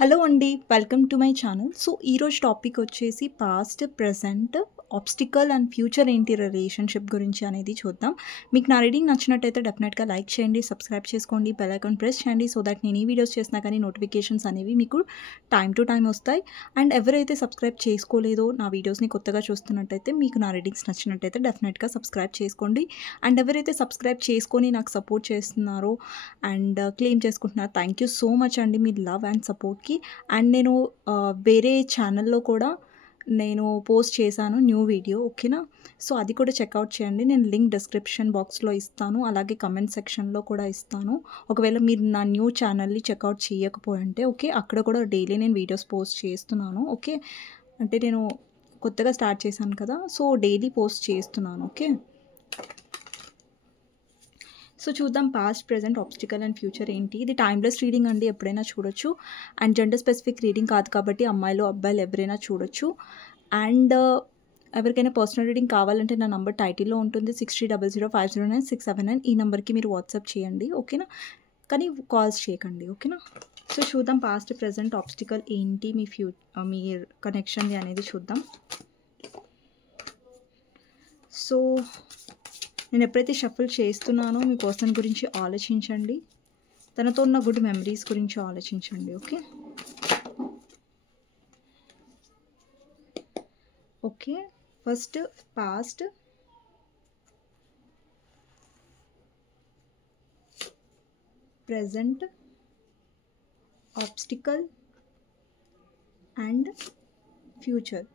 Hello అండి. Welcome to my channel. So, ఈరోజు topic వచ్చేసి past, present, obstacle and future ఏంటి రిలేషన్‌షిప్ గురించి అనేది చూద్దాం. మీకు నా రీడింగ్ నచ్చినట్టయితే డెఫినెట్‌గా లైక్ చేయండి, సబ్స్క్రైబ్ చేసుకోండి, బెల్ ఐకాన్ ప్రెస్ చేయండి. సో దట్ నేను ఈ వీడియోస్ చేసినా కానీ నోటిఫికేషన్స్ అనేవి మీకు టైమ్ టు టైమ్ వస్తాయి. అండ్ ఎవరైతే సబ్స్క్రైబ్ చేసుకోలేదో నా వీడియోస్‌ని కొత్తగా చూస్తున్నట్టయితే మీకు నా రీడింగ్స్ నచ్చినట్టయితే డెఫినెట్‌గా సబ్స్క్రైబ్ చేసుకోండి. అండ్ ఎవరైతే సబ్స్క్రైబ్ చేసుకొని నాకు సపోర్ట్ చేస్తున్నారో అండ్ క్లెయిమ్ చేసుకుంటున్నారు, థ్యాంక్ యూ సో మచ్ అండి మీ లవ్ అండ్ సపోర్ట్‌కి. అండ్ నేను వేరే ఛానల్లో కూడా నేను పోస్ట్ చేశాను న్యూ వీడియో, ఓకేనా? సో అది కూడా చెక్అవుట్ చేయండి. నేను లింక్ డిస్క్రిప్షన్ బాక్స్లో ఇస్తాను, అలాగే కమెంట్ సెక్షన్లో కూడా ఇస్తాను. ఒకవేళ మీరు నా న్యూ ఛానల్ని చెక్అవుట్ చేయకపోయింటే ఓకే, అక్కడ కూడా డైలీ నేను వీడియోస్ పోస్ట్ చేస్తున్నాను. ఓకే, అంటే నేను కొత్తగా స్టార్ట్ చేశాను కదా, సో డైలీ పోస్ట్ చేస్తున్నాను. ఓకే, సో చూద్దాం past, present, obstacle and future ఏంటి. ఇది టైమ్లెస్ రీడింగ్ అండి, ఎప్పుడైనా చూడొచ్చు. అండ్ జెండర్ స్పెసిఫిక్ రీడింగ్ కాదు కాబట్టి అమ్మాయిలు అబ్బాయిలు ఎవరైనా చూడొచ్చు. అండ్ ఎవరికైనా పర్సనల్ రీడింగ్ కావాలంటే నా నంబర్ టైటిల్లో ఉంటుంది, 6300509679. ఈ నెంబర్కి మీరు వాట్సాప్ చేయండి, ఓకేనా? కానీ కాల్స్ చేయకండి, ఓకేనా? సో చూద్దాం పాస్ట్, ప్రెజెంట్, ఆబ్స్టికల్ ఏంటి, మీ కనెక్షన్ది అనేది చూద్దాం. సో నేను ఎప్పుడైతే షఫుల్ చేస్తున్నానో మీ పర్సన్ గురించి ఆలోచించండి, తనతో ఉన్న గుడ్ మెమరీస్ గురించి ఆలోచించండి. Okay okay first past, present, obstacle and future.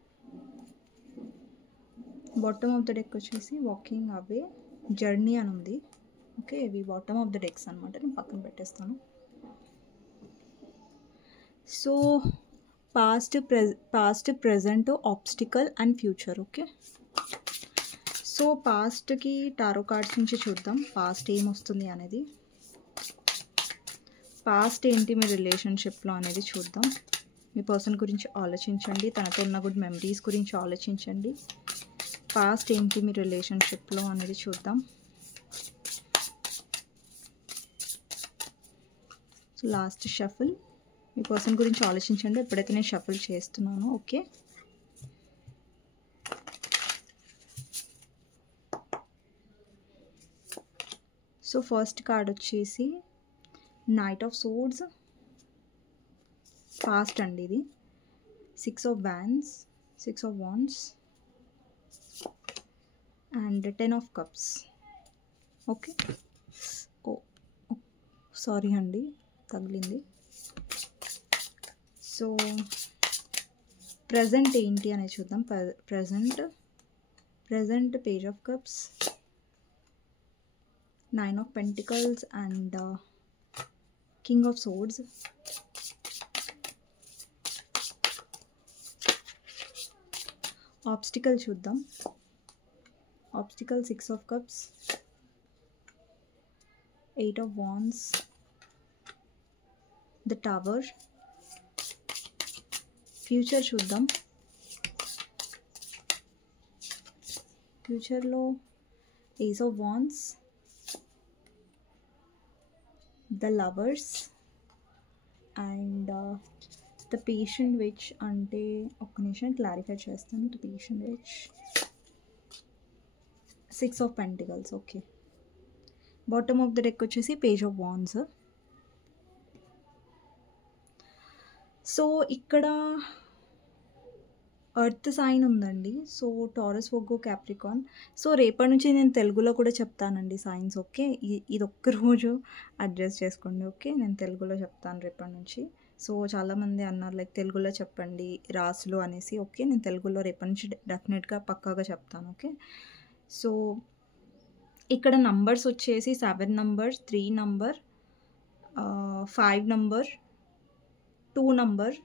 Bottom of the deck వచ్చేసి వాకింగ్ అవే, జర్నీ అని ఉంది. ఓకే, ఇవి బాటమ్ ఆఫ్ ద డెక్స్ అనమాట, నేను పక్కన పెట్టేస్తాను. So past, present, obstacle and future. Okay, so పాస్ట్కి టారో కార్డ్స్ నుంచి చూద్దాం పాస్ట్ ఏమొస్తుంది అనేది. పాస్ట్ ఏంటి మీ రిలేషన్షిప్లో అనేది చూద్దాం. మీ పర్సన్ గురించి ఆలోచించండి, తనతో ఉన్న గుడ్ మెమరీస్ గురించి ఆలోచించండి. పాస్ట్ ఏంటి మీ రిలేషన్షిప్లో అనేది చూద్దాం. సో లాస్ట్ షఫుల్, మీ పర్సన్ గురించి ఆలోచించండి ఎప్పుడైతే నేను షఫుల్ చేస్తున్నానో. ఓకే, సో ఫస్ట్ కార్డ్ వచ్చేసి నైట్ ఆఫ్ సోర్డ్స్, పాస్ట్ అండి ఇది. 6 of Wands, 6 of Wands and 10 of Cups. Okay, oh sorry అండి తగిలింది. సో ప్రజెంట్ ఏంటి అనేది చూద్దాం. Present page of cups, 9 of Pentacles and king of swords. Obstacle చూద్దాం. Obstacle 6 of Cups, 8 of Wands, the Tower. Future చూద్దాం. ఫ్యూచర్లో Ace of Wands, the Lovers and the patient witch. అంటే ఒక్క నిమిషం క్లారిఫై చేస్తాను. The patient witch, 6 of Pentacles. Okay, bottom of the deck వచ్చేసి page of wands. So ఇక్కడ earth sign ఉందండి. So taurus, Virgo, Capricorn. So రేపటి నుంచి నేను తెలుగులో కూడా చెప్తానండి సైన్స్. ఓకే, ఇది ఒక్కరోజు అడ్జస్ట్ చేసుకోండి. ఓకే, నేను తెలుగులో చెప్తాను రేపటి నుంచి. సో చాలామంది అన్నారు లైక్ తెలుగులో చెప్పండి రాసులు అనేసి. ఓకే, నేను తెలుగులో రేపటి నుంచి డెఫినెట్గా పక్కాగా చెప్తాను. ఓకే, సో ఇక్కడ నంబర్స్ వచ్చేసి 7 number, 3 number, 5 number, 2 number,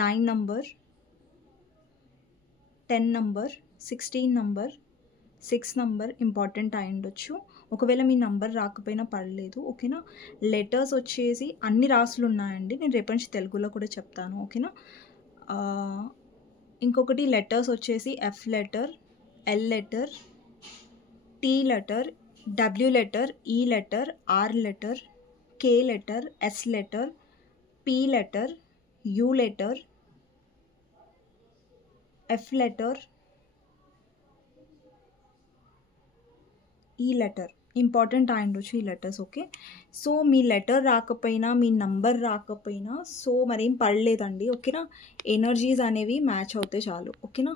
9 number, 10 number, 16 number, 6 number important అయి ఉండొచ్చు. ఒకవేళ మీ నంబర్ రాకపోయినా పర్లేదు. ఓకేనా, లెటర్స్ వచ్చేసి అన్ని రాసులు ఉన్నాయండి, నేను రేపటి నుంచి తెలుగులో కూడా చెప్తాను. ఓకేనా, ఇంకొకటి లెటర్స్ వచ్చేసి F letter, L letter, T letter, W letter, E letter, R letter, K letter, S letter, P letter, U letter, F letter, ఈ లెటర్ ఇంపార్టెంట్ అయ్యుండొచ్చు ఈ లెటర్స్. ఓకే, సో మీ లెటర్ రాకపోయినా, మీ నంబర్ రాకపోయినా, సో మరేం పడలేదండి. ఓకేనా, ఎనర్జీస్ అనేవి మ్యాచ్ అవుతే చాలు. ఓకేనా,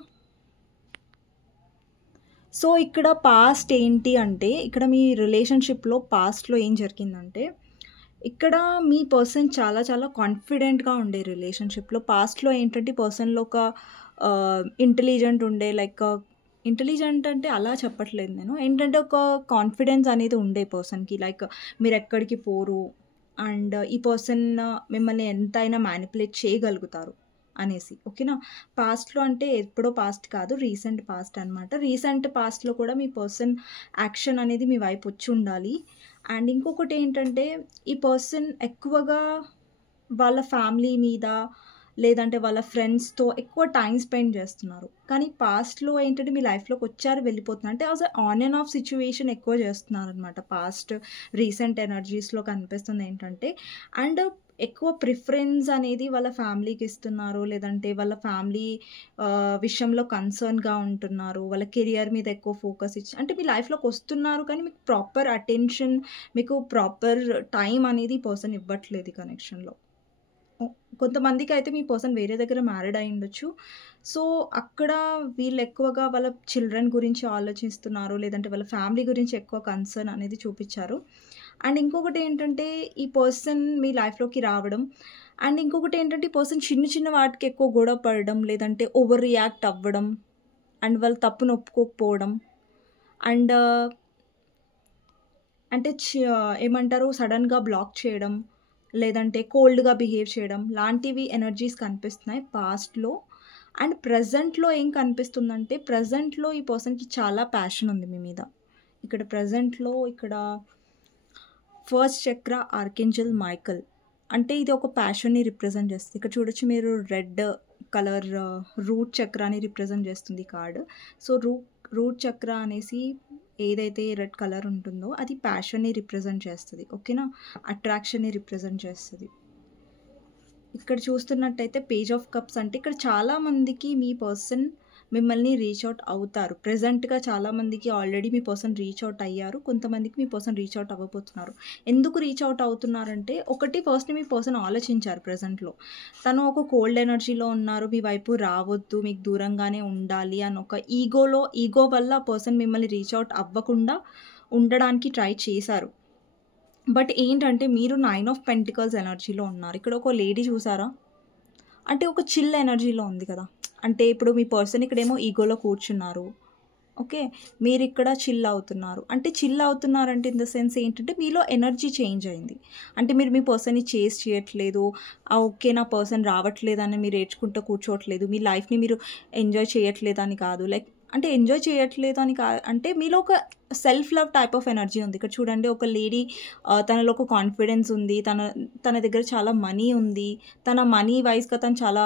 సో ఇక్కడ పాస్ట్ ఏంటి అంటే, ఇక్కడ మీ రిలేషన్షిప్లో పాస్ట్లో ఏం జరిగిందంటే, ఇక్కడ మీ పర్సన్ చాలా చాలా కాన్ఫిడెంట్గా ఉండే రిలేషన్షిప్లో. పాస్ట్లో ఏంటంటే పర్సన్లో ఒక ఇంటెలిజెంట్ ఉండే, లైక్ ఇంటెలిజెంట్ అంటే అలా చెప్పట్లేదు నేను, ఏంటంటే ఒక కాన్ఫిడెన్స్ అనేది ఉండే పర్సన్కి, లైక్ మీరు ఎక్కడికి పోరు అండ్ ఈ పర్సన్ మిమ్మల్ని ఎంతైనా మ్యానిపులేట్ చేయగలుగుతారు అనేసి. ఓకేనా, పాస్ట్లో అంటే ఎప్పుడో పాస్ట్ కాదు, రీసెంట్ పాస్ట్ అనమాట. రీసెంట్ పాస్ట్లో కూడా మీ పర్సన్ యాక్షన్ అనేది మీ వైపు వచ్చి ఉండాలి. అండ్ ఇంకొకటి ఏంటంటే, ఈ పర్సన్ ఎక్కువగా వాళ్ళ ఫ్యామిలీ మీద లేదంటే వాళ్ళ ఫ్రెండ్స్తో ఎక్కువ టైం స్పెండ్ చేస్తున్నారు. కానీ పాస్ట్లో ఏంటంటే మీ లైఫ్లోకి వచ్చారు వెళ్ళిపోతున్నారు, అంటే అసలు ఆన్ అండ్ ఆఫ్ సిచ్యువేషన్ ఎక్కువ చేస్తున్నారు అనమాట. పాస్ట్ రీసెంట్ ఎనర్జీస్లో కనిపిస్తుంది ఏంటంటే, అండ్ ఎక్కువ ప్రిఫరెన్స్ అనేది వాళ్ళ ఫ్యామిలీకి ఇస్తున్నారు, లేదంటే వాళ్ళ ఫ్యామిలీ విషయంలో కన్సర్న్గా ఉంటున్నారు, వాళ్ళ కెరియర్ మీద ఎక్కువ ఫోకస్ ఇచ్చి, అంటే మీ లైఫ్లోకి వస్తున్నారు కానీ మీకు ప్రాపర్ అటెన్షన్, మీకు ప్రాపర్ టైం అనేది పర్సన్ ఇవ్వట్లేదు ఈ కనెక్షన్లో. కొంతమందికి అయితే మీ పర్సన్ వేరే దగ్గర మ్యారీడ్ అయి ఉండొచ్చు. సో అక్కడ వీళ్ళు ఎక్కువగా వాళ్ళ చిల్డ్రన్ గురించి ఆలోచిస్తున్నారు, లేదంటే వాళ్ళ ఫ్యామిలీ గురించి ఎక్కువ కన్సర్న్ అనేది చూపించారు. అండ్ ఇంకొకటి ఏంటంటే, ఈ పర్సన్ మీ లైఫ్లోకి రావడం, అండ్ ఇంకొకటి ఏంటంటే ఈ పర్సన్ చిన్న చిన్న వాటికి ఎక్కువ గొడవ పడడం, లేదంటే ఓవర్ రియాక్ట్ అవ్వడం, అండ్ వాళ్ళు తప్పును ఒప్పుకోకపోవడం, అండ్ అంటే ఏమంటారు, సడన్గా బ్లాక్ చేయడం, లేదంటే కోల్డ్గా బిహేవ్ చేయడం లాంటివి ఎనర్జీస్ కనిపిస్తున్నాయి పాస్ట్లో. అండ్ ప్రజెంట్లో ఏం కనిపిస్తుందంటే, ప్రజెంట్లో ఈ పర్సన్కి చాలా ప్యాషన్ ఉంది మీ మీద. ఇక్కడ ప్రజెంట్లో ఇక్కడ ఫస్ట్ చక్ర ఆర్కేంజల్ మైకల్, అంటే ఇది ఒక ప్యాషన్ని రిప్రజెంట్ చేస్తుంది. ఇక్కడ చూడొచ్చు మీరు, రెడ్ కలర్ రూట్ చక్రాని రిప్రజెంట్ చేస్తుంది కార్డ్. సో రూట్ చక్ర అనేసి ఏదైతే రెడ్ కలర్ ఉంటుందో అది ప్యాషన్ని రిప్రజెంట్ చేస్తుంది. ఓకేనా, అట్రాక్షన్ని రిప్రజెంట్ చేస్తుంది. ఇక్కడ చూస్తున్నట్టయితే పేజ్ ఆఫ్ కప్స్, అంటే ఇక్కడ చాలామందికి మీ పర్సన్ మిమ్మల్ని రీచ్ అవుట్ అవుతారు. ప్రెజెంట్గా చాలామందికి ఆల్రెడీ మీ పర్సన్ రీచ్ అవుట్ అయ్యారు, కొంతమందికి మీ పర్సన్ రీచ్ అవుట్ అవ్వబోతున్నారు. ఎందుకు రీచ్ అవుట్ అవుతున్నారంటే, ఒకటి ఫస్ట్ మీ పర్సన్ ఆలోచించారు ప్రజెంట్లో, తను ఒక కోల్డ్ ఎనర్జీలో ఉన్నారు, మీ వైపు రావద్దు, మీకు దూరంగానే ఉండాలి అని ఒక ఈగో వల్ల పర్సన్ మిమ్మల్ని రీచ్ అవుట్ అవ్వకుండా ఉండడానికి ట్రై చేశారు. బట్ ఏంటంటే మీరు 9 ఆఫ్ పెంటికల్స్ ఎనర్జీలో ఉన్నారు. ఇక్కడ ఒక లేడీ చూసారా, అంటే ఒక చిల్ ఎనర్జీలో ఉంది కదా. అంటే ఇప్పుడు మీ పర్సన్ ఇక్కడేమో ఈగోలో కూర్చున్నారు, ఓకే, మీరు ఇక్కడ చిల్ అవుతున్నారు. అంటే చిల్ అవుతున్నారంటే ఇన్ ద సెన్స్ ఏంటంటే, మీలో ఎనర్జీ చేంజ్ అయింది. అంటే మీరు మీ పర్సన్ని చేస్ చేయట్లేదు, ఓకే నా పర్సన్ రావట్లేదని మీరు ఏడ్చుకుంటూ కూర్చోవట్లేదు, మీ లైఫ్ని మీరు ఎంజాయ్ చేయట్లేదని కాదు, లైక్ అంటే ఎంజాయ్ చేయట్లేదు అని అంటే మీలో ఒక self love type of energy ఉంది. ఇక్కడ చూడండి, ఒక లేడీ తనలో ఒక కాన్ఫిడెన్స్ ఉంది, తన దగ్గర చాలా మనీ ఉంది, తన మనీ వైజ్గా తను చాలా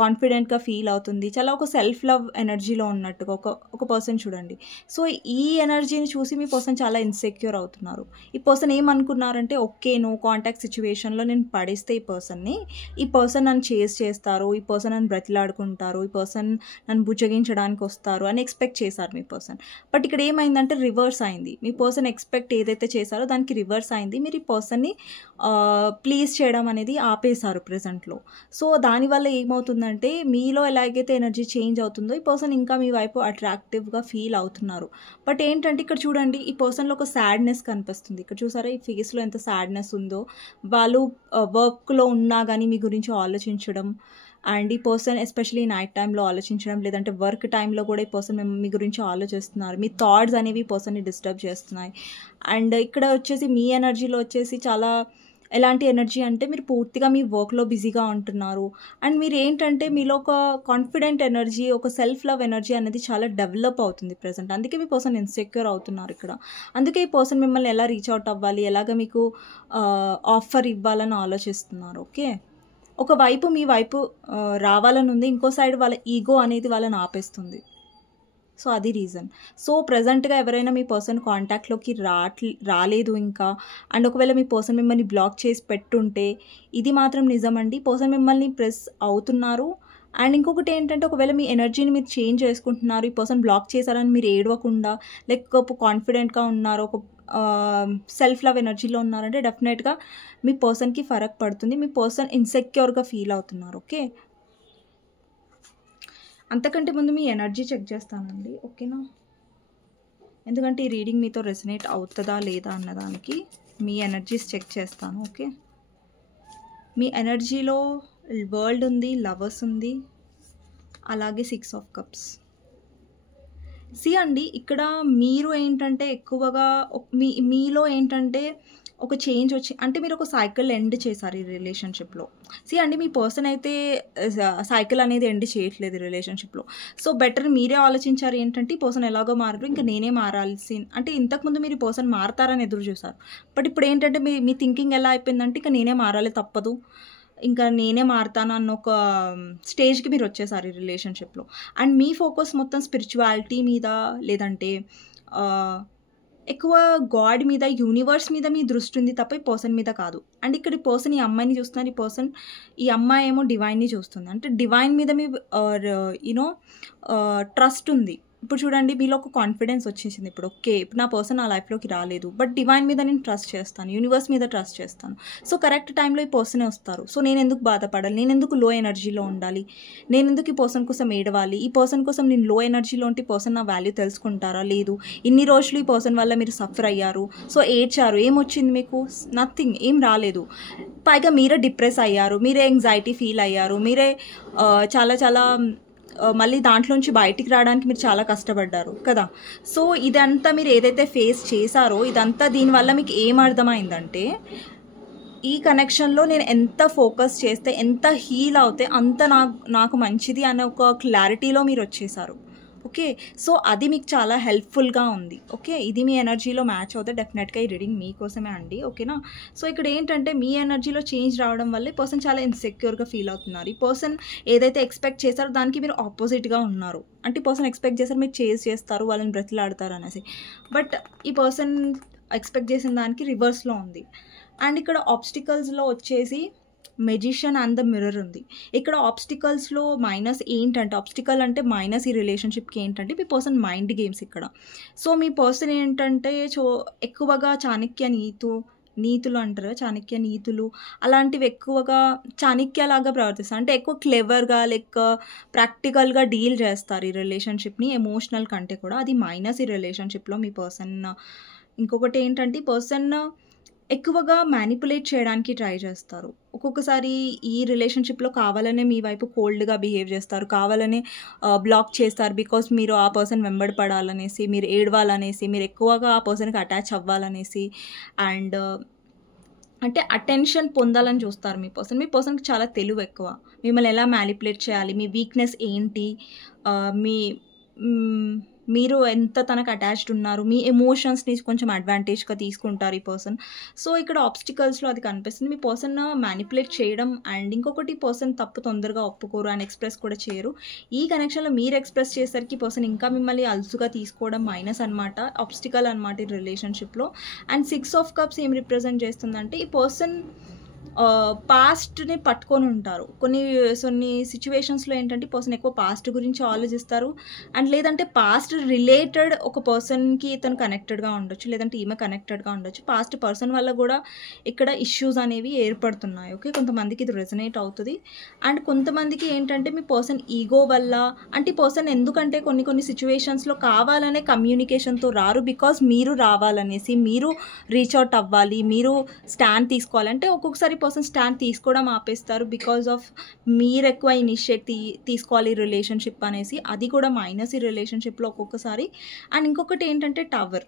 కాన్ఫిడెంట్గా ఫీల్ అవుతుంది, చాలా ఒక సెల్ఫ్ లవ్ ఎనర్జీలో ఉన్నట్టుగా ఒక పర్సన్ చూడండి. సో ఈ ఎనర్జీని చూసి మీ పర్సన్ చాలా ఇన్సెక్యూర్ అవుతున్నారు. ఈ పర్సన్ ఏమనుకున్నారంటే, ఓకే నో కాంటాక్ట్ సిచ్యువేషన్లో నేను పడేస్తే ఈ పర్సన్ నన్ను చేస్ చేస్తారు, ఈ పర్సన్ నన్ను బ్రతిలాడుకుంటారు, ఈ పర్సన్ నన్ను బుజ్జగించడానికి వస్తారు అని ఎక్స్పెక్ట్ చేశారు మీ పర్సన్. బట్ ఇక్కడ ఏమైందంటే రివర్స్ అయింది. మీ పర్సన్ ఎక్స్పెక్ట్ ఏదైతే చేశారో దానికి రివర్స్ అయింది. మీరు ఈ పర్సన్ని ప్లీజ్ చేయడం అనేది ఆపేశారు ప్రెజెంట్లో. సో దానివల్ల ఏమవుతుందంటే, మీలో ఎలాగైతే ఎనర్జీ చేంజ్ అవుతుందో ఈ పర్సన్ ఇంకా మీ వైపు అట్రాక్టివ్గా ఫీల్ అవుతున్నారు. బట్ ఏంటంటే ఇక్కడ చూడండి, ఈ పర్సన్లో ఒక సాడ్నెస్ కనిపిస్తుంది. ఇక్కడ చూసారా, ఈ ఫేస్లో ఎంత సాడ్నెస్ ఉందో. వాళ్ళు వర్క్లో ఉన్నా కానీ మీ గురించి ఆలోచించడం, అండ్ ఈ పర్సన్ ఎస్పెషలీ నైట్ టైంలో ఆలోచించడం, లేదంటే వర్క్ టైంలో కూడా ఈ పర్సన్ మీ గురించి ఆలోచిస్తున్నారు. మీ థాట్స్ అనేవి ఈ పర్సన్ని డిస్టర్బ్ చేస్తున్నాయి. అండ్ ఇక్కడ వచ్చేసి మీ ఎనర్జీలో వచ్చేసి చాలా ఎలాంటి ఎనర్జీ అంటే, మీరు పూర్తిగా మీ వర్క్లో బిజీగా ఉంటున్నారు. అండ్ మీరు ఏంటంటే మీలో ఒక కాన్ఫిడెంట్ ఎనర్జీ, ఒక సెల్ఫ్ లవ్ ఎనర్జీ అనేది చాలా డెవలప్ అవుతుంది ప్రజెంట్. అందుకే మీ పర్సన్ ఇన్సెక్యూర్ అవుతున్నారు ఇక్కడ. అందుకే ఈ పర్సన్ మిమ్మల్ని ఎలా రీచ్ అవుట్ అవ్వాలి, ఎలాగ మీకు ఆఫర్ ఇవ్వాలని ఆలోచిస్తున్నారు. ఓకే, మీ వైపు రావాలని ఉంది, ఇంకో సైడ్ వాళ్ళ ఈగో అనేది వాళ్ళని ఆపేస్తుంది. సో అది రీజన్. సో ప్రజెంట్గా ఎవరైనా మీ పర్సన్ కాంటాక్ట్లోకి రాలేదు ఇంకా, అండ్ ఒకవేళ మీ పర్సన్ మిమ్మల్ని బ్లాక్ చేసి పెట్టుంటే ఇది మాత్రం నిజమండి, పర్సన్ మిమ్మల్ని ప్రెస్ అవుతున్నారు. అండ్ ఇంకొకటి ఏంటంటే, ఒకవేళ మీ ఎనర్జీని మీరు చేంజ్ చేసుకుంటున్నారు, ఈ పర్సన్ బ్లాక్ చేశారని మీరు ఏడవకుండా లైక్ ఒక కాన్ఫిడెంట్గా ఉన్నారు, ఒక సెల్ఫ్ లవ్ ఎనర్జీలో ఉన్నారంటే డెఫినెట్గా మీ పర్సన్కి ఫరక్ పడుతుంది. మీ పర్సన్ ఇన్సెక్యూర్గా ఫీల్ అవుతున్నారు. ఓకే, అంతకంటే ముందు మీ ఎనర్జీ చెక్ చేస్తానండి, ఓకేనా? ఎందుకంటే ఈ రీడింగ్ మీతో రెసనేట్ అవుతుందా లేదా అన్నదానికి మీ ఎనర్జీస్ చెక్ చేస్తాను. ఓకే, మీ ఎనర్జీలో వరల్డ్ ఉంది, లవర్స్ ఉంది, అలాగే 6 ఆఫ్ కప్స్. సి అండి, ఇక్కడ మీరు ఏంటంటే ఎక్కువగా మీలో ఏంటంటే ఒక చేంజ్ వచ్చి, అంటే మీరు ఒక సైకిల్ ఎండ్ చేశారు ఈ రిలేషన్షిప్లో. సి అండి, మీ పర్సన్ అయితే సైకిల్ అనేది ఎండ్ చేయట్లేదు రిలేషన్షిప్లో. సో బెటర్ మీరే ఆలోచించారు ఏంటంటే, ఈ పర్సన్ ఎలాగో మారరు, ఇంకా నేనే మారాల్సి, అంటే ఇంతకుముందు మీరు ఈ పర్సన్ మారతారని ఎదురు చూసారు. బట్ ఇప్పుడు ఏంటంటే మీ థింకింగ్ ఎలా అయిపోయిందంటే, ఇంకా నేనే మారాలి, తప్పదు, ఇంకా నేనే మారుతాను అన్న ఒక స్టేజ్కి మీరు వచ్చేసారు ఈ రిలేషన్షిప్లో. అండ్ మీ ఫోకస్ మొత్తం స్పిరిచువాలిటీ మీద, లేదంటే ఎక్కువ గాడ్ మీద, యూనివర్స్ మీద మీ దృష్టి ఉంది తప్ప ఈ పర్సన్ మీద కాదు. అండ్ ఇక్కడ ఈ పర్సన్ ఈ అమ్మాయిని చూస్తున్నారు, ఈ అమ్మాయి ఏమో డివైన్ని చూస్తుంది. అంటే డివైన్ మీద మీ యూనో ట్రస్ట్ ఉంది. ఇప్పుడు చూడండి, మీలో ఒక కాన్ఫిడెన్స్ వచ్చేసింది ఇప్పుడు. ఓకే, ఇప్పుడు నా పర్సన్ నా లైఫ్లోకి రాలేదు, బట్ డివైన్ మీద నేను ట్రస్ట్ చేస్తాను, యూనివర్స్ మీద ట్రస్ట్ చేస్తాను. సో కరెక్ట్ టైంలో ఈ పర్సనే వస్తారు. సో నేను ఎందుకు బాధపడాలి, నేను ఎందుకు లో ఎనర్జీలో ఉండాలి, నేను ఎందుకు ఈ పర్సన్ కోసం ఏడవాలి, ఈ పర్సన్ కోసం నేను లో ఎనర్జీలో ఉంటే ఈ పర్సన్ నా వాల్యూ తెలుసుకుంటారా? లేదు. ఇన్ని రోజులు ఈ పర్సన్ వల్ల మీరు సఫర్ అయ్యారు, సో ఏడ్చారు, ఏమొచ్చింది మీకు? నథింగ్, ఏం రాలేదు. పైగా మీరే డిప్రెస్ అయ్యారు, మీరే యాంగ్జైటీ ఫీల్ అయ్యారు, మీరే చాలా మళ్ళీ దాంట్లోంచి బయటికి రావడానికి మీరు చాలా కష్టపడ్డారు కదా. సో ఇదంతా మీరు ఏదైతే ఫేస్ చేశారో ఇదంతా దీనివల్ల మీకు ఏం అర్థమైందంటే, ఈ కనెక్షన్లో నేను ఎంత ఫోకస్ చేస్తే, ఎంత హీల్ అవుతే అంత నాకు మంచిది అనే ఒక క్లారిటీలో మీరు వచ్చేసారు. ఓకే, సో అది మీకు చాలా హెల్ప్ఫుల్గా ఉంది. ఓకే, ఇది మీ ఎనర్జీలో మ్యాచ్ అవుతే డెఫినెట్గా ఈ రీడింగ్ మీకోసమే అండి. ఓకేనా? సో ఇక్కడ ఏంటంటే, మీ ఎనర్జీలో చేంజ్ రావడం వల్ల ఈ పర్సన్ చాలా ఇన్సెక్యూర్గా ఫీల్ అవుతున్నారు. ఈ పర్సన్ ఏదైతే ఎక్స్పెక్ట్ చేశారో దానికి మీరు ఆపోజిట్గా ఉన్నారు. అంటే ఈ పర్సన్ ఎక్స్పెక్ట్ చేశారు మీరు చేజ్ చేస్తారు, వాళ్ళని బ్రతిలాడతారు అనేసి, బట్ ఈ పర్సన్ ఎక్స్పెక్ట్ చేసిన దానికి రివర్స్లో ఉంది. అండ్ ఇక్కడ ఆబ్స్టికల్స్లో వచ్చేసి మెజిషియన్ అండ్ ద మిర్రర్ ఉంది. ఇక్కడ ఆబ్స్టికల్స్లో మైనస్ ఏంటంటే, ఆబ్స్టికల్ అంటే మైనస్ ఈ రిలేషన్షిప్కి ఏంటంటే మీ పర్సన్ మైండ్ గేమ్స్ ఇక్కడ. సో మీ పర్సన్ ఏంటంటే ఎక్కువగా నీతులు అంటారు, చాణక్య నీతులు అలాంటివి ఎక్కువగా చాణక్యలాగా ప్రవర్తిస్తారు. అంటే ఎక్కువ క్లెవర్గా ప్రాక్టికల్గా డీల్ చేస్తారు ఈ రిలేషన్షిప్ని, ఎమోషనల్ కంటే కూడా. అది మైనస్ ఈ రిలేషన్షిప్లో మీ పర్సన్. ఇంకొకటి ఏంటంటే, ఈ పర్సన్ ఎక్కువగా మ్యానిపులేట్ చేయడానికి ట్రై చేస్తారు. ఒక్కొక్కసారి ఈ రిలేషన్షిప్లో కావాలనే మీ వైపు కోల్డ్గా బిహేవ్ చేస్తారు, కావాలనే బ్లాక్ చేస్తారు, బికాస్ మీరు ఆ పర్సన్ వెంబడి పడాలనేసి, మీరు ఏడవాలనేసి, మీరు ఎక్కువగా ఆ పర్సన్కి అటాచ్ అవ్వాలనేసి, అండ్ అంటే అటెన్షన్ పొందాలని చూస్తారు మీ పర్సన్కి చాలా తెలివి ఎక్కువ. మిమ్మల్ని ఎలా మ్యానిపులేట్ చేయాలి, మీ వీక్నెస్ ఏంటి, మీరు ఎంత తనకు అటాచ్డ్ ఉన్నారు, మీ ఎమోషన్స్ని కొంచెం అడ్వాంటేజ్గా తీసుకుంటారు ఈ పర్సన్. సో ఇక్కడ ఆబ్స్టికల్స్లో అది కనిపిస్తుంది. మీ పర్సన్ మ్యానిపులేట్ చేయడం, అండ్ ఇంకొకటి పర్సన్ తప్పు తొందరగా ఒప్పుకోరు అని ఎక్స్ప్రెస్ కూడా చేయరు. ఈ కనెక్షన్లో మీరు ఎక్స్ప్రెస్ చేసరికి పర్సన్ ఇంకా మిమ్మల్ని అలుసుగా తీసుకోవడం మైనస్ అనమాట, ఆబ్స్టికల్ అనమాట ఈ రిలేషన్షిప్లో. అండ్ 6 ఆఫ్ కప్స్ ఏం రిప్రజెంట్ చేస్తుందంటే, ఈ పర్సన్ పాస్ట్ని పట్టుకొని ఉంటారు. కొన్ని సిచ్యువేషన్స్లో ఏంటంటే పర్సన్ ఎక్కువ పాస్ట్ గురించి ఆలోచిస్తారు, అండ్ లేదంటే పాస్ట్ రిలేటెడ్ ఒక పర్సన్కి ఇతను కనెక్టెడ్గా ఉండొచ్చు, లేదంటే ఈమె కనెక్టెడ్గా ఉండొచ్చు. పాస్ట్ పర్సన్ వల్ల కూడా ఇక్కడ ఇష్యూస్ అనేవి ఏర్పడుతున్నాయి. ఓకే, కొంతమందికి ఇది రెజనేట్ అవుతుంది. అండ్ కొంతమందికి ఏంటంటే మీ పర్సన్ ఈగో వల్ల, అంటే పర్సన్ ఎందుకంటే కొన్ని సిచ్యువేషన్స్లో కావాలనే కమ్యూనికేషన్తో రారు, బికాజ్ మీరు రావాలనేసి, మీరు రీచ్ అవుట్ అవ్వాలి, మీరు స్టాండ్ తీసుకోవాలంటే ఒక్కొక్కసారి పర్సన్ స్టాండ్ తీసుకోవడం ఆపేస్తారు బికాజ్ ఆఫ్ మీరు ఎక్కువ ఇనిషియేట్ తీసుకోవాలి రిలేషన్షిప్ అనేసి. అది కూడా మైనస్ ఈ రిలేషన్షిప్లో ఒక్కొక్కసారి. అండ్ ఇంకొకటి ఏంటంటే టవర్.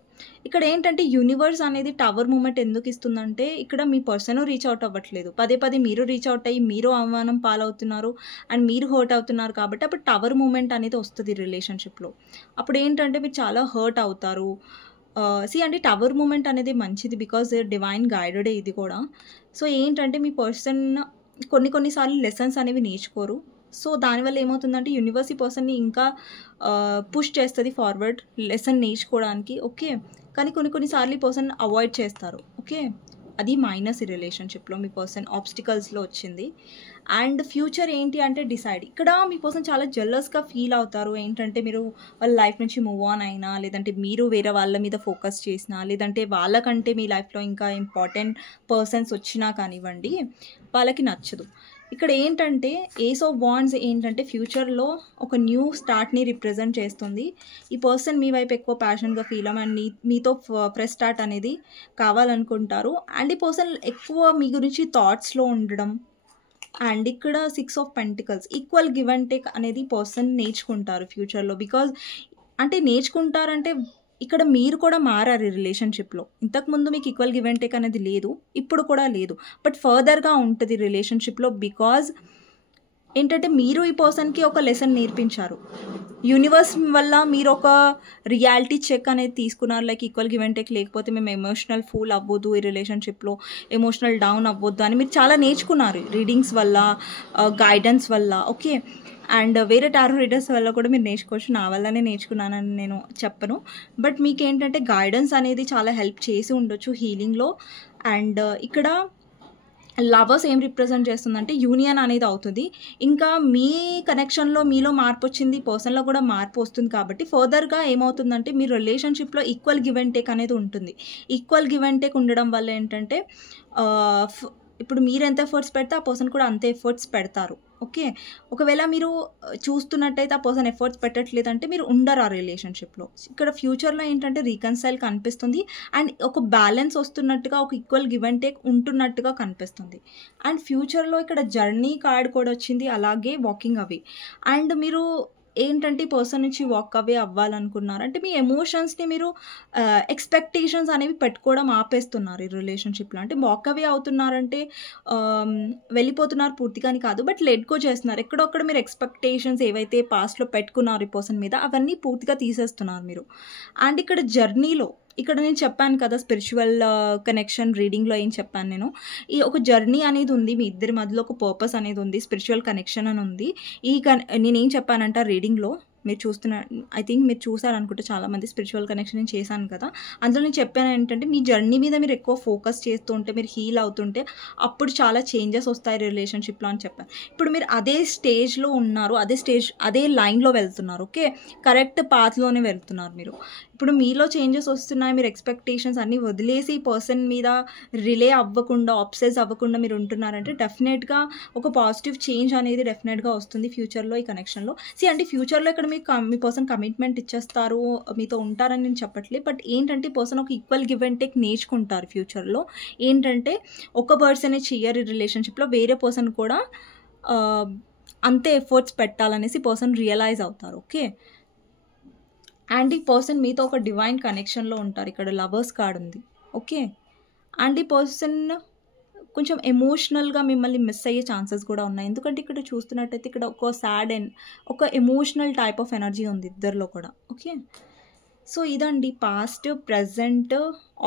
ఇక్కడ ఏంటంటే యూనివర్స్ అనేది టవర్ మూమెంట్ ఎందుకు ఇస్తుందంటే, ఇక్కడ మీ పర్సన్ రీచ్ అవుట్ అవ్వట్లేదు, పదే మీరు రీచ్ అవుట్ అయ్యి మీరు అవమానం పాలవుతున్నారు అండ్ మీరు హర్ట్ అవుతున్నారు, కాబట్టి అప్పుడు టవర్ మూమెంట్ అనేది వస్తుంది రిలేషన్షిప్లో. అప్పుడు ఏంటంటే మీరు చాలా హర్ట్ అవుతారు. అంటే టవర్ మూమెంట్ అనేది మంచిది, బికాజ్ డివైన్ గైడెడ్ ఇది కూడా. సో ఏంటంటే మీ పర్సన్ కొన్నిసార్లు లెసన్స్ అనేవి నేర్చుకోరు, సో దానివల్ల ఏమవుతుందంటే యూనివర్స్ ఈ పర్సన్ని ఇంకా పుష్ చేస్తుంది ఫార్వర్డ్ లెసన్ నేర్చుకోవడానికి. ఓకే, కానీ కొన్నిసార్లు ఈ పర్సన్ అవాయిడ్ చేస్తారు. ఓకే, అది మైనస్ ఈ రిలేషన్షిప్లో మీ పర్సన్ ఆబ్స్టికల్స్లో వచ్చింది. అండ్ ఫ్యూచర్ ఏంటి అంటే డిసైడ్. ఇక్కడ మీ పర్సన్ చాలా జెల్లస్గా ఫీల్ అవుతారు. ఏంటంటే మీరు వాళ్ళ లైఫ్ నుంచి మూవ్ ఆన్ అయినా, లేదంటే మీరు వేరే వాళ్ళ మీద ఫోకస్ చేసినా, లేదంటే వాళ్ళకంటే మీ లైఫ్లో ఇంకా ఇంపార్టెంట్ పర్సన్స్ వచ్చినా కానివ్వండి, వాళ్ళకి నచ్చదు. ఇక్కడ ఏంటంటే ఏస్ ఆఫ్ వాండ్స్ ఏంటంటే ఫ్యూచర్లో ఒక న్యూ స్టార్ట్ని రిప్రజెంట్ చేస్తుంది. ఈ పర్సన్ మీ వైపు ఎక్కువ ప్యాషన్గా ఫీల్ అండ్ మీతో ఫ్రెష్ స్టార్ట్ అనేది కావాలనుకుంటారు. అండ్ ఈ పర్సన్ ఎక్కువ మీ గురించి థాట్స్లో ఉండడం. అండ్ ఇక్కడ 6 of pentacles equal give and take అనేది పర్సన్ నేర్చుకుంటారు ఫ్యూచర్లో. బికాజ్ అంటే నేర్చుకుంటారంటే ఇక్కడ మీరు కూడా మారారు ఈ రిలేషన్షిప్లో. ఇంతకుముందు మీకు ఈక్వల్ గివ్ అండ్ టేక్ అనేది లేదు, ఇప్పుడు కూడా లేదు, బట్ ఫర్దర్గా ఉంటుంది రిలేషన్షిప్లో. బికాజ్ ఏంటంటే మీరు ఈ పర్సన్కి ఒక లెసన్ నేర్పించారు. యూనివర్స్ వల్ల మీరు ఒక రియాలిటీ చెక్ అనేది తీసుకున్నారు. Like equal give and take లేకపోతే మేము ఎమోషనల్ ఫూల్ అవ్వద్దు, ఈ రిలేషన్షిప్లో ఎమోషనల్ డౌన్ అవ్వద్దు అని మీరు చాలా నేర్చుకున్నారు రీడింగ్స్ వల్ల, గైడెన్స్ వల్ల. ఓకే, అండ్ వేరే టారో రీడర్స్ వల్ల కూడా మీరు నేర్చుకోవచ్చు. నా వల్లనే నేర్చుకున్నానని నేను చెప్పను, బట్ మీకు ఏంటంటే గైడెన్స్ అనేది చాలా హెల్ప్ చేసి ఉండొచ్చు హీలింగ్లో. అండ్ ఇక్కడ లవర్స్ ఏం రిప్రజెంట్ చేస్తుందంటే యూనియన్ అనేది అవుతుంది. ఇంకా మీ కనెక్షన్లో మీలో మార్పు వచ్చింది, పర్సన్లో కూడా మార్పు వస్తుంది. కాబట్టి ఫర్దర్గా ఏమవుతుందంటే మీ రిలేషన్షిప్లో ఈక్వల్ గివ్ అండ్ టేక్ అనేది ఉంటుంది. ఈక్వల్ గివ్ అండ్ టేక్ ఉండడం వల్ల ఏంటంటే ఇప్పుడు మీరు ఎంత ఎఫర్ట్స్ పెడితే ఆ పర్సన్ కూడా అంతే ఎఫర్ట్స్ పెడతారు. ఓకే, ఒకవేళ మీరు చూస్తున్నట్టయితే ఆ పర్సన్ ఎఫర్ట్స్ పెట్టట్లేదంటే మీరు ఉండరు ఆ రిలేషన్షిప్లో. ఇక్కడ ఫ్యూచర్లో ఏంటంటే రీకన్సైల్ కనిపిస్తుంది అండ్ ఒక బ్యాలెన్స్ వస్తున్నట్టుగా, ఒక ఈక్వల్ గివ్ అండ్ టేక్ ఉంటున్నట్టుగా కనిపిస్తుంది. అండ్ ఫ్యూచర్లో ఇక్కడ జర్నీ కార్డ్ కూడా వచ్చింది, అలాగే వాకింగ్ అవే. అండ్ మీరు ఏంటంటే ఈ పర్సన్ నుంచి వాక్ అవే అవ్వాలనుకున్నారు అంటే మీ ఎమోషన్స్ని మీరు ఎక్స్పెక్టేషన్స్ అనేవి పెట్టుకోవడం ఆపేస్తున్నారు ఈ రిలేషన్షిప్లో. అంటే వాక్ అవే అవుతున్నారంటే వెళ్ళిపోతున్నారు పూర్తిగా అని కాదు, బట్ లెట్ గో చేస్తున్నారు. ఎక్కడొక్కడ మీరు ఎక్స్పెక్టేషన్స్ ఏవైతే పాస్ట్లో పెట్టుకున్నారు ఈ పర్సన్ మీద, అవన్నీ పూర్తిగా తీసేస్తున్నారు మీరు. అండ్ ఇక్కడ జర్నీలో ఇక్కడ నేను చెప్పాను కదా స్పిరిచువల్ కనెక్షన్ రీడింగ్లో ఏం చెప్పాను నేను, ఈ ఒక జర్నీ అనేది ఉంది, మీ ఇద్దరి మధ్యలో ఒక పర్పస్ అనేది ఉంది, స్పిరిచువల్ కనెక్షన్ అని ఉంది. నేనేం చెప్పానంట రీడింగ్లో మీరు చూస్తున్న, ఐ థింక్ మీరు చూసారనుకుంటే చాలామంది స్పిరిచువల్ కనెక్షన్ నేను చేశాను కదా, అందులో నేను చెప్పాను ఏంటంటే మీ జర్నీ మీద మీరు ఎక్కువ ఫోకస్ చేస్తూ ఉంటే, మీరు హీల్ అవుతుంటే అప్పుడు చాలా చేంజెస్ వస్తాయి రిలేషన్షిప్లో అని చెప్పాను. ఇప్పుడు మీరు అదే స్టేజ్లో ఉన్నారు, అదే లైన్లో వెళ్తున్నారు. ఓకే, కరెక్ట్ పాత్లోనే వెళ్తున్నారు మీరు. ఇప్పుడు మీలో చేంజెస్ వస్తున్నాయి, మీరు ఎక్స్పెక్టేషన్స్ అన్నీ వదిలేసి పర్సన్ మీద రిలే అవ్వకుండా, ఆబ్సెస్ అవ్వకుండా మీరు ఉంటున్నారంటే డెఫినెట్గా ఒక పాజిటివ్ చేంజ్ అనేది డెఫినెట్గా వస్తుంది ఫ్యూచర్లో ఈ కనెక్షన్లో. అంటే ఫ్యూచర్లో ఇక్కడ మీ పర్సన్ కమిట్మెంట్ ఇచ్చేస్తారు, మీతో ఉంటారని నేను చెప్పట్లేదు, బట్ ఏంటంటే పర్సన్ ఒక ఈక్వల్ గివ్ అండ్ టేక్ నేర్చుకుంటారు ఫ్యూచర్లో. ఏంటంటే ఒక పర్సనే చెయ్యరు రిలేషన్షిప్లో, వేరే పర్సన్ కూడా అంతే ఎఫర్ట్స్ పెట్టాలనేసి పర్సన్ రియలైజ్ అవుతారు. ఓకే, అండ్ ఈ పర్సన్ మీతో ఒక డివైన్ కనెక్షన్లో ఉంటారు. ఇక్కడ లవర్స్ కార్డ్ ఉంది. ఓకే, అండ్ ఈ పర్సన్ కొంచెం ఎమోషనల్గా మిమ్మల్ని మిస్ అయ్యే ఛాన్సెస్ కూడా ఉన్నాయి. ఎందుకంటే ఇక్కడ చూస్తున్నట్టయితే ఇక్కడ ఒక సాడ్ అండ్ ఒక ఎమోషనల్ టైప్ ఆఫ్ ఎనర్జీ ఉంది ఇద్దరిలో కూడా. ఓకే, సో ఇదండి past, present,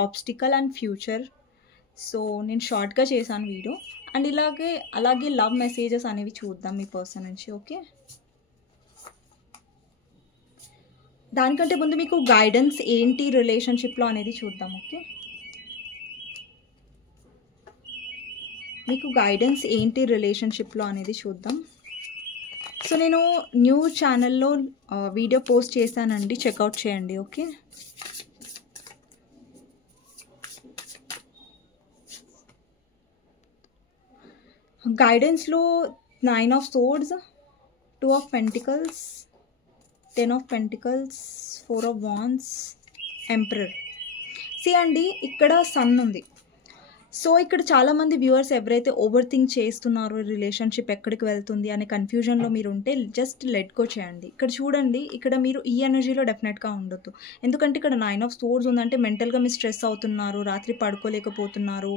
obstacle and future. So నేను షార్ట్గా చేశాను వీడియో. అండ్ అలాగే లవ్ మెసేజెస్ అనేవి చూద్దాం మీ పర్సన్ నుంచి. ఓకే, దానికంటే ముందు మీకు గైడెన్స్ ఏంటి రిలేషన్షిప్లో అనేది చూద్దాం. ఓకే, మీకు గైడెన్స్ ఏంటి రిలేషన్షిప్లో అనేది చూద్దాం. సో నేను న్యూ ఛానల్లో వీడియో పోస్ట్ చేశానండి, చెక్అవుట్ చేయండి. ఓకే, గైడెన్స్లో 9 of swords, 2 of pentacles, 10 of pentacles, 4 of wands, emperor. అండి ఇక్కడ సన్ ఉంది. సో ఇక్కడ చాలామంది వ్యూవర్స్ ఎవరైతే ఓవర్ థింక్ చేస్తున్నారో రిలేషన్షిప్ ఎక్కడికి వెళ్తుంది అనే కన్ఫ్యూజన్లో మీరు ఉంటే జస్ట్ లెట్ గో చేయండి. ఇక్కడ చూడండి, ఇక్కడ మీరు ఈ ఎనర్జీలో డెఫినెట్గా ఉండొద్దు. ఎందుకంటే ఇక్కడ 9 ఆఫ్ సోర్డ్స్ ఉందంటే మెంటల్గా మీరు స్ట్రెస్ అవుతున్నారు, రాత్రి పడుకోలేకపోతున్నారు,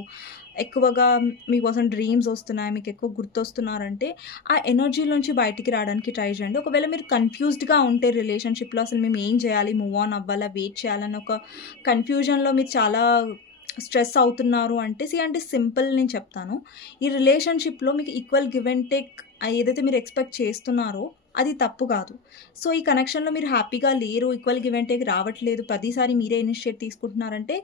ఎక్కువగా మీకోసం డ్రీమ్స్ వస్తున్నాయి, మీకు ఎక్కువ గుర్తొస్తున్నారంటే ఆ ఎనర్జీ నుంచి బయటికి రావడానికి ట్రై చేయండి. ఒకవేళ మీరు కన్ఫ్యూజ్డ్గా ఉంటే రిలేషన్షిప్లో అసలు మేము ఏం చేయాలి, మూవ్ ఆన్ అవ్వాలా, వెయిట్ చేయాలని ఒక కన్ఫ్యూజన్లో మీరు చాలా స్ట్రెస్ అవుతున్నారు అంటే సింపుల్ నేను చెప్తాను. ఈ రిలేషన్‌షిప్‌లో మీకు ఈక్వల్ గివ్ అండ్ టేక్ ఏదైతే మీరు ఎక్స్‌పెక్ట్ చేస్తున్నారో అది తప్పు కాదు. సో, ఈ కనెక్షన్‌లో మీరు హ్యాపీగా లేరు, ఈక్వల్ గివ్ అండ్ టేక్ రావట్లేదు, ప్రతిసారి మీరే ఇనిషియేట్ తీసుకుంటున్నారంటే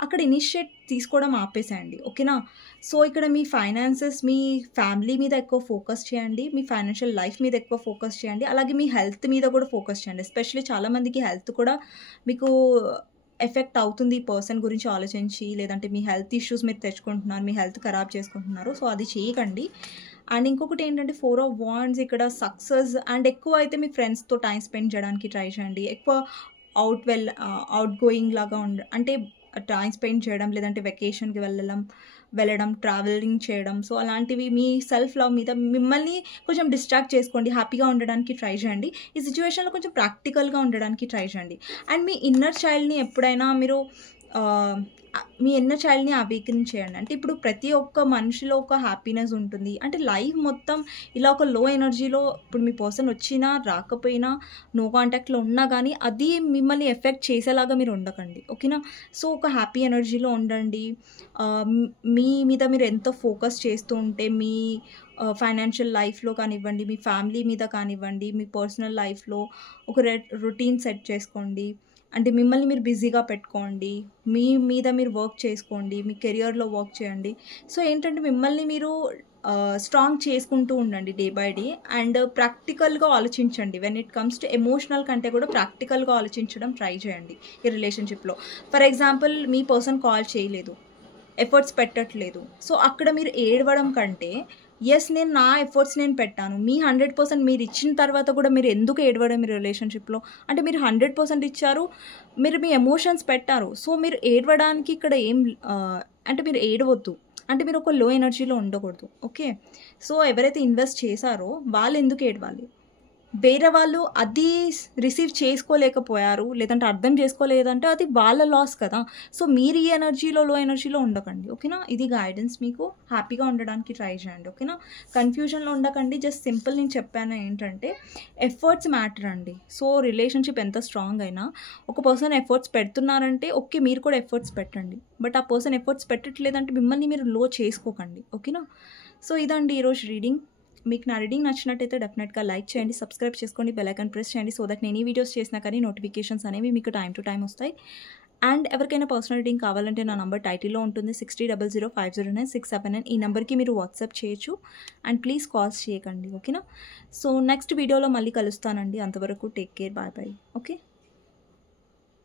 అక్కడ ఇనిషియేట్ తీసుకోవడం ఆపేసేయండి. ఓకేనా? సో, ఇక్కడ మీ ఫైనాన్సెస్, మీ ఫ్యామిలీ మీద ఎక్కువ ఫోకస్ చేయండి. మీ ఫైనాన్షియల్ లైఫ్ మీద ఎక్కువ ఫోకస్ చేయండి. అలాగే మీ హెల్త్ మీద కూడా ఫోకస్ చేయండి. ఎస్పెషల్లీ చాలామందికి హెల్త్ కూడా మీకు ఎఫెక్ట్ అవుతుంది ఈ పర్సన్ గురించి ఆలోచించి, లేదంటే మీ హెల్త్ ఇష్యూస్ మీరు తెచ్చుకుంటున్నారు, మీ హెల్త్ ఖరాబ్ చేసుకుంటున్నారు. సో, అది చేయకండి. అండ్ ఇంకొకటి ఏంటంటే 4 ఆఫ్ వాండ్స్ ఇక్కడ సక్సెస్ అండ్ ఎక్కువ అయితే మీ ఫ్రెండ్స్‌తో టైమ్ స్పెండ్ చేయడానికి ట్రై చేయండి. ఎక్కువ అవుట్ గోయింగ్ లాగా అంటే టైమ్ స్పెండ్ చేయడం, లేదంటే వెకేషన్‌కి వెళ్ళడం, ట్రావెలింగ్ చేయడం. సో, అలాంటివి మీ సెల్ఫ్ లవ్ మీద మిమ్మల్ని కొంచెం డిస్ట్రాక్ట్ చేసుకోండి. హ్యాపీగా ఉండడానికి ట్రై చేయండి. ఈ సిట్యుయేషన్‌లో కొంచెం ప్రాక్టికల్‌గా ఉండడానికి ట్రై చేయండి. అండ్ మీ ఇన్నర్ చైల్డ్‌ని ఎప్పుడైనా మీరు మీ ఇన్నర్ చైల్డ్‌ని అవేకెన్ చేయండి. అంటే ఇప్పుడు ప్రతి ఒక్క మనిషిలో ఒక హ్యాపీనెస్ ఉంటుంది. అంటే లైఫ్ మొత్తం ఇలా ఒక లో ఎనర్జీలో ఇప్పుడు మీ పర్సన్ వచ్చినా, రాకపోయినా, నో కాంటాక్ట్‌లో ఉన్నా గానీ అది మిమ్మల్ని ఎఫెక్ట్ చేసేలాగా మీరు ఉండకండి. ఓకేనా? సో, ఒక హ్యాపీ ఎనర్జీలో ఉండండి. మీ మీద మీరు ఎంతో ఫోకస్ చేస్తూ ఉంటే మీ ఫైనాన్షియల్ లైఫ్‌లో కానివ్వండి, మీ ఫ్యామిలీ మీద కానివ్వండి, మీ పర్సనల్ లైఫ్‌లో ఒక రొటీన్ సెట్ చేసుకోండి. అంటే మిమ్మల్ని మీరు బిజీగా పెట్టుకోండి. మీ మీద మీరు వర్క్ చేసుకోండి. మీ కెరియర్‌లో వర్క్ చేయండి. సో, ఏంటంటే మిమ్మల్ని మీరు స్ట్రాంగ్ చేసుకుంటూ ఉండండి డే బై డే. అండ్ ప్రాక్టికల్‌గా ఆలోచించండి. When it comes to emotional కంటే కూడా ప్రాక్టికల్‌గా ఆలోచించడం ట్రై చేయండి ఈ రిలేషన్‌షిప్‌లో. For example me person call చేయలేదు, ఎఫర్ట్స్ పెట్టట్లేదు. సో, అక్కడ మీరు ఏడవడం కంటే నేను నా ఎఫర్ట్స్ నేను పెట్టాను. మీ 100% మీరు ఇచ్చిన తర్వాత కూడా మీరు ఎందుకు ఏడవడం మీ రిలేషన్‌షిప్‌లో? అంటే మీరు 100% ఇచ్చారు. మీరు మీ ఎమోషన్స్ పెట్టారు. సో, మీరు ఏడవడానికి ఇక్కడ అంటే మీరు ఏడవద్దు. అంటే మీరు ఒక లో ఎనర్జీలో ఉండకూడదు. ఓకే. సో, ఎవరైతే ఇన్వెస్ట్ చేశారో వాళ్ళు ఎందుకు ఏడవాలి? వేరే వాళ్ళు అది రిసీవ్ చేసుకోలేకపోయారు, లేదంటే అర్థం చేసుకోలేదంటే అది వాళ్ళ లాస్ కదా! సో, మీరు ఈ ఎనర్జీలో, లో ఎనర్జీలో ఉండకండి. ఓకేనా? ఇది గైడెన్స్ మీకు. హ్యాపీగా ఉండడానికి ట్రై చేయండి. ఓకేనా? కన్‌ఫ్యూజన్‌లో ఉండకండి. జస్ట్ సింపుల్ నేను చెప్పాను ఏంటంటే ఎఫర్ట్స్ మ్యాటర్ అండి. సో, రిలేషన్‌షిప్ ఎంత స్ట్రాంగ్ అయినా ఒక పర్సన్ ఎఫర్ట్స్ పెడుతున్నారంటే ఓకే, మీరు కూడా ఎఫర్ట్స్ పెట్టండి. బట్ ఆ పర్సన్ ఎఫర్ట్స్ పెట్టట్లేదంటే మిమ్మల్ని మీరు లో చేసుకోకండి. ఓకేనా? సో, ఇదండి ఈరోజు రీడింగ్. మీకు నా రీడింగ్ నచ్చినట్టయితే డెఫినెట్‌గా లైక్ చేయండి, సబ్స్క్రైబ్ చేసుకోండి, బెల్ ఐకాన్ ప్రెస్ చేయండి. సో దట్ నేను ఈ వీడియోస్ చేసినా కానీ నోటిఫికేషన్స్ అనేవి మీకు టైమ్ టు టైమ్ వస్తాయి. అండ్ ఎవరికైనా పర్సనల్ రీడింగ్ కావాలంటే నా నంబర్ టైటిల్లో ఉంటుంది. 6000509679. ఈ నెంబర్కి మీరు వాట్సాప్ చేయొచ్చు. అండ్ ప్లీజ్ కాల్స్ చేయకండి. ఓకేనా? సో నెక్స్ట్ వీడియోలో మళ్ళీ కలుస్తానండి. అంతవరకు take care. Bye bye. Okay.